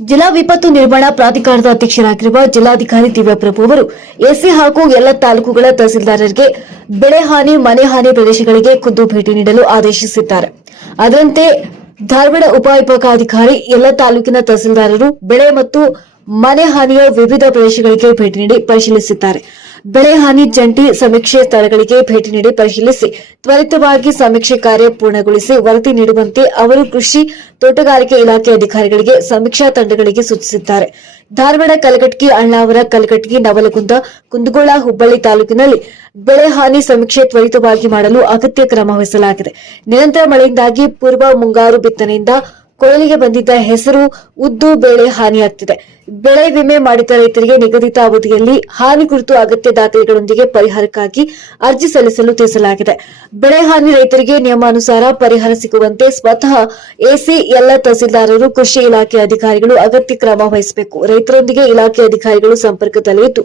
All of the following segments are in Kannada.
ಜಿಲ್ಲಾ ವಿಪತ್ತು ನಿರ್ವಹಣಾ ಪ್ರಾಧಿಕಾರದ ಅಧ್ಯಕ್ಷರಾಗಿರುವ ಜಿಲ್ಲಾಧಿಕಾರಿ ದಿವ್ಯಪ್ರಭು ಅವರು ಎಸಿ ಹಾಗೂ ಎಲ್ಲ ತಾಲೂಕುಗಳ ತಹಸೀಲ್ದಾರರಿಗೆ ಬೆಳೆ ಹಾನಿ ಮನೆ ಹಾನಿ ಪ್ರದೇಶಗಳಿಗೆ ಖುದ್ದು ಭೇಟಿ ನೀಡಲು ಆದೇಶಿಸಿದ್ದಾರೆ. ಅದರಂತೆ ಧಾರವಾಡ ಉಪವಿಭಾಗಾಧಿಕಾರಿ ಎಲ್ಲ ತಾಲೂಕಿನ ತಹಸೀಲ್ದಾರರು ಬೆಳೆ ಮತ್ತು ಮನೆ ಹಾನಿಯ ವಿವಿಧ ಪ್ರದೇಶಗಳಿಗೆ ಭೇಟಿ ನೀಡಿ ಪರಿಶೀಲಿಸಿದ್ದಾರೆ. ಬೆಳೆ ಹಾನಿ ಜಂಟಿ ಸಮೀಕ್ಷೆ ಸ್ಥಳಗಳಿಗೆ ಭೇಟಿ ನೀಡಿ ಪರಿಶೀಲಿಸಿ ತ್ವರಿತವಾಗಿ ಸಮೀಕ್ಷೆ ಕಾರ್ಯ ಪೂರ್ಣಗೊಳಿಸಿ ವರದಿ ನೀಡುವಂತೆ ಅವರು ಕೃಷಿ ತೋಟಗಾರಿಕೆ ಇಲಾಖೆ ಅಧಿಕಾರಿಗಳಿಗೆ ಸಮೀಕ್ಷಾ ತಂಡಗಳಿಗೆ ಸೂಚಿಸಿದ್ದಾರೆ. ಧಾರವಾಡ, ಕಲಘಟಗಿ, ಅಳ್ನಾವರ, ಕಲಘಟಗಿ, ನವಲಗುಂದ, ಕುಂದಗೋಳ, ಹುಬ್ಬಳ್ಳಿ ತಾಲೂಕಿನಲ್ಲಿ ಬೆಳೆ ಹಾನಿ ಸಮೀಕ್ಷೆ ತ್ವರಿತವಾಗಿ ಮಾಡಲು ಅಗತ್ಯ ಕ್ರಮ ವಹಿಸಲಾಗಿದೆ. ನಿರಂತರ ಮಳೆಯಿಂದಾಗಿ ಪೂರ್ವ ಮುಂಗಾರು ಬಿತ್ತನೆಯಿಂದ ಕೊಳಲಿಗೆ ಬಂದಿದ್ದ ಹೆಸರು, ಉದ್ದು, ಬೇಳೆ ಹಾನಿಯಾಗುತ್ತಿದೆ. ಬೆಳೆ ವಿಮೆ ಮಾಡಿದ ರೈತರಿಗೆ ನಿಗದಿತ ಅವಧಿಯಲ್ಲಿ ಹಾನಿ ಕುರಿತು ಅಗತ್ಯ ದಾಖಲೆಗಳೊಂದಿಗೆ ಪರಿಹಾರಕ್ಕಾಗಿ ಅರ್ಜಿ ಸಲ್ಲಿಸಲು ತಿಳಿಸಲಾಗಿದೆ. ಬೆಳೆ ಹಾನಿ ರೈತರಿಗೆ ನಿಯಮಾನುಸಾರ ಪರಿಹಾರ ಸಿಗುವಂತೆ ಸ್ವತಃ ಎಸಿ ಎಲ್ಲ ತಹಸೀಲ್ದಾರರು, ಕೃಷಿ ಇಲಾಖೆ ಅಧಿಕಾರಿಗಳು ಅಗತ್ಯ ಕ್ರಮ ವಹಿಸಬೇಕು. ರೈತರೊಂದಿಗೆ ಇಲಾಖೆ ಅಧಿಕಾರಿಗಳು ಸಂಪರ್ಕದಲ್ಲಿದ್ದು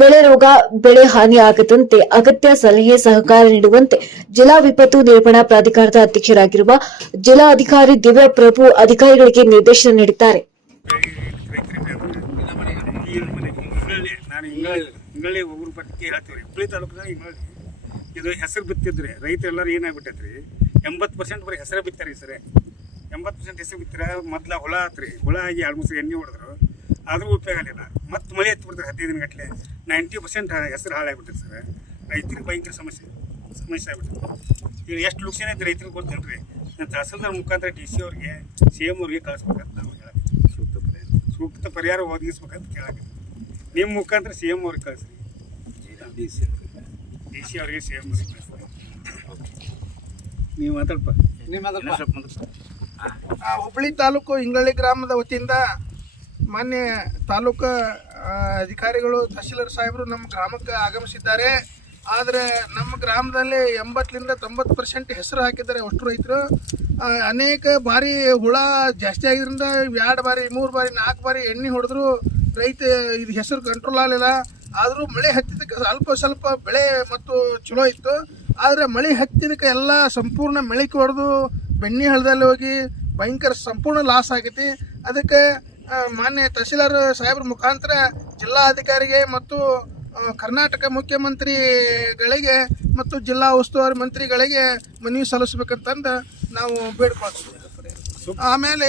ಬೆಳೆ ರೋಗ, ಬೆಳೆ ಹಾನಿ ಆಗದಂತೆ ಅಗತ್ಯ ಸಲಹೆ, ಸಹಕಾರ ನೀಡುವಂತೆ ಜಿಲ್ಲಾ ವಿಪತ್ತು ನಿರ್ವಹಣಾ ಪ್ರಾಧಿಕಾರದ ಅಧ್ಯಕ್ಷರಾಗಿರುವ ಜಿಲ್ಲಾಧಿಕಾರಿ ದಿವ್ಯಪ್ರಭು ಅಧಿಕಾರಿಗಳಿಗೆ ನಿರ್ದೇಶನ ನೀಡಿದ್ದಾರೆ. ನಾನು ಇಂಗಳಿ ಒಬ್ಬರು ಬಗ್ಗೆ ಹೇಳ್ತೀವಿ. ಹುಬ್ಬಳ್ಳಿ ತಾಲೂಕಿನಾಗ ಇಂಗಳಿ ಇದು ಹೆಸರು ಬಿತ್ತಿದ್ರಿ ರೈತರೆಲ್ಲರೂ ಏನಾಗ್ಬಿಟ್ಟೈತ್ರಿ, 80% ಬರೀ ಹೆಸರೇ ಬಿತ್ತಾರೆ. ಈ ಸರಿ 80% ಹೆಸರು ಬಿತ್ತರ. ಮೊದ್ಲ ಹುಳ ಆತ್ರಿ, ಹುಳ ಆಗಿ 2-3 ಎಣ್ಣೆ ಹೊಡೆದ್ರು, ಆದರೂ ಉಪಯೋಗ ಆಗಲಿಲ್ಲ. ಮತ್ತೆ ಮಳೆ ಎತ್ಬಿಡ್ತಾರೆ 15 ದಿನ ಗಟ್ಟಲೆ. 90% ಹೆಸರು ಹಾಳಾಗ್ಬಿಟ್ಟೈತೆ ಸರ್. ರೈತರಿಗೆ ಭಯಂಕರ ಸಮಸ್ಯೆ ಆಗ್ಬಿಟ್ಟೈತೆ. ಈಗ ಎಷ್ಟು ಲುಕ್ಷಣ ಐತೆ ರೈತರಿಗೆ ಗೊತ್ತೇನ್ರಿ. ನಾನು ತಹಸೀಲ್ದಾರ್ ಮುಖಾಂತರ DC ಅವ್ರಿಗೆ, CM ಅವ್ರಿಗೆ ಕಳಿಸ್ಬೇಕಂತ ನಾವು ಹೇಳಕ್ಕೆ, ಸೂಕ್ತ ಪರಿಹಾರ ಒದಗಿಸ್ಬೇಕಂತ ಕೇಳಕ್ಕೆ ನಿಮ್ಮ ಮುಖಾಂತರ CM ಅವ್ರಿಗೆ ಕಳಿಸ್ರಿ. DC ಅವ್ರಿಗೆ CM ಅವ್ರಿಗೆ ಕಳಿಸ್ರಿ. ನೀವು ಮಾತಾಡಪ್ಪ. ಹುಬ್ಬಳ್ಳಿ ತಾಲೂಕು ಇಂಗಳಿ ಗ್ರಾಮದ ವತಿಯಿಂದ ಮಾನ್ಯ ತಾಲೂಕು ಅಧಿಕಾರಿಗಳು, ತಹಶೀಲ್ದಾರ್ ಸಾಹೇಬರು ನಮ್ಮ ಗ್ರಾಮಕ್ಕೆ ಆಗಮಿಸಿದ್ದಾರೆ. ಆದರೆ ನಮ್ಮ ಗ್ರಾಮದಲ್ಲಿ 80-90% ಹೆಸರು ಹಾಕಿದ್ದಾರೆ ಅಷ್ಟು ರೈತರು. ಅನೇಕ ಬಾರಿ ಹುಳ ಜಾಸ್ತಿ ಆಗಿದ್ದರಿಂದ 2 ಬಾರಿ 3 ಬಾರಿ 4 ಬಾರಿ ಎಣ್ಣೆ ಹೊಡೆದ್ರು ರೈತ ಇದು ಹೆಸರು ಕಂಟ್ರೋಲ್ ಆಗಲಿಲ್ಲ. ಆದರೂ ಮಳೆ ಹತ್ತಿದ್ದಕ್ಕೆ ಸ್ವಲ್ಪ ಬೆಳೆ ಮತ್ತು ಚಲೋ ಇತ್ತು. ಆದರೆ ಮಳೆ ಹತ್ತಿದ್ದಕ್ಕೆ ಎಲ್ಲ ಸಂಪೂರ್ಣ ಮಳೆಗೆ ಹೊಡೆದು ಬೆಣ್ಣೆ ಹಳ್ಳದಲ್ಲಿ ಹೋಗಿ ಭಯಂಕರ ಸಂಪೂರ್ಣ ಲಾಸ್ ಆಗೈತಿ. ಅದಕ್ಕೆ ಮಾನ್ಯ ತಹಶೀಲ್ದಾರ್ ಸಾಹೇಬ್ರ ಮುಖಾಂತರ ಜಿಲ್ಲಾಧಿಕಾರಿಗೆ ಮತ್ತು ಕರ್ನಾಟಕ ಮುಖ್ಯಮಂತ್ರಿಗಳಿಗೆ ಮತ್ತು ಜಿಲ್ಲಾ ಉಸ್ತುವಾರಿ ಮಂತ್ರಿಗಳಿಗೆ ಮನವಿ ಸಲ್ಲಿಸಬೇಕಂತಂದು ನಾವು ಬೇಡ್ಕೊಳ್ತೀವಿ. ಆಮೇಲೆ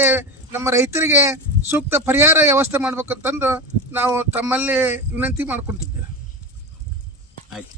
ನಮ್ಮ ರೈತರಿಗೆ ಸೂಕ್ತ ಪರಿಹಾರ ವ್ಯವಸ್ಥೆ ಮಾಡ್ಬೇಕಂತಂದು ನಾವು ತಮ್ಮಲ್ಲಿ ವಿನಂತಿ ಮಾಡ್ಕೊತಿದ್ದೇವೆ. ಆಯ್ತು.